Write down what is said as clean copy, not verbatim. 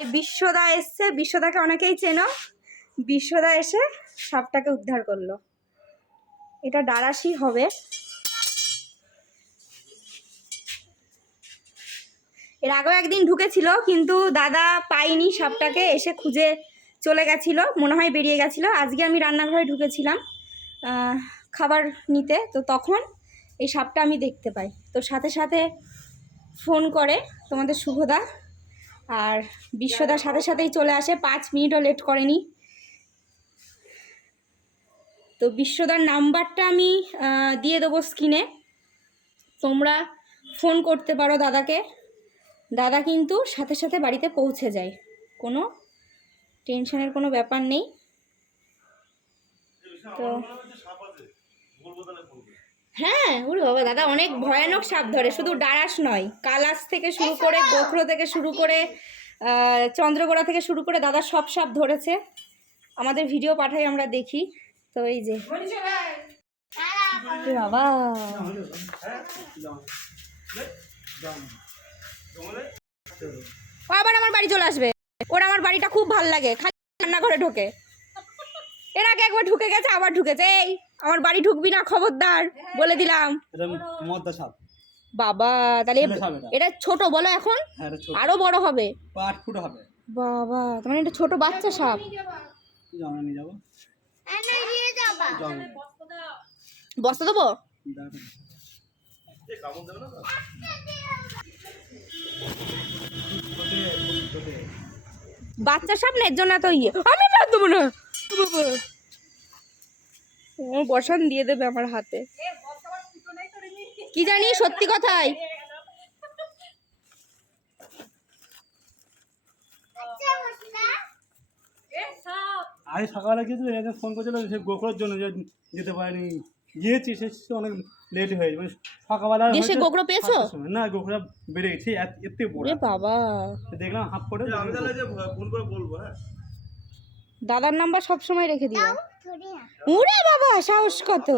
বিশ্বদা এসছে, বিশ্বদাকে অনেকেই চেনো। বিশ্বদা এসে সাপটাকে উদ্ধার করলো। এটা ডারাসি হবে। এর আগেও একদিন ঢুকেছিল, কিন্তু দাদা পাইনি সাপটাকে, এসে খুঁজে চলে গেছিল, মনে হয় বেরিয়ে গেছিলো। আজকে আমি রান্নাঘরে ঢুকেছিলাম খাবার নিতে, তো তখন এই সাপটা আমি দেখতে পাই। তো সাথে সাথে ফোন করে তোমাদের শুভদা, আর বিশ্বদার সাথে সাথেই চলে আসে, 5 মিনিটও লেট করেনি। তো বিশ্বদার নাম্বারটা আমি দিয়ে দেবো স্ক্রিনে, তোমরা ফোন করতে পারো দাদাকে। দাদা কিন্তু সাথে সাথে বাড়িতে পৌঁছে যায়, কোনো টেনশনের কোনো ব্যাপার নেই। তো হ্যাঁ, ওরে বাবা, দাদা অনেক ভয়ানক সাপ ধরে, শুধু ডারাস নয়, কালাস থেকে শুরু করে, গোখরো থেকে শুরু করে, চন্দ্রগোড়া থেকে শুরু করে দাদা সব সাপ ধরেছে। আমাদের ভিডিও পাঠাই, আমরা দেখি। তো এই যে বাবা, আবার আমার বাড়ি চলে আসবে। ওর আমার বাড়িটা খুব ভাল লাগে, খালি রান্নাঘরে ঢোকে। এর আগে একবার ঢুকে গেছে, আবার ঢুকেছে। এই আমার বাড়ি ঢুকবি না, খবরদার বলে দিলাম। বাবা, তাহলে এটা ছোট বলো, এখন আরো বড় হবে, 8 ফুট হবে। বাবা, তার মানে এটা ছোট বাচ্চা সাপ। বস্তা দেবো? বাচ্চা সাপ না, এর জন্য এত ইয়ে। আমি বাদ দেবো না, বসান দিয়ে দেবে আমার হাতে। কি জানি, সত্যি কথাই। আজ সকালে কিন্তু ফোন করছিল, সে গোখরোর জন্য যেতে পারেনি, গিয়েছি, সে অনেক লেট হয়ে মানে সকালবেলা। দেশে গোখরো পেয়েছো? না, গোখরা বেড়ে গেছে, এত বড়। বাবা, দেখলাম হাফ করে। ফোন করে বলবো। হ্যাঁ, দাদার নাম্বার সব সময় রেখে দিও। ওরে বাবা, সাহস কত!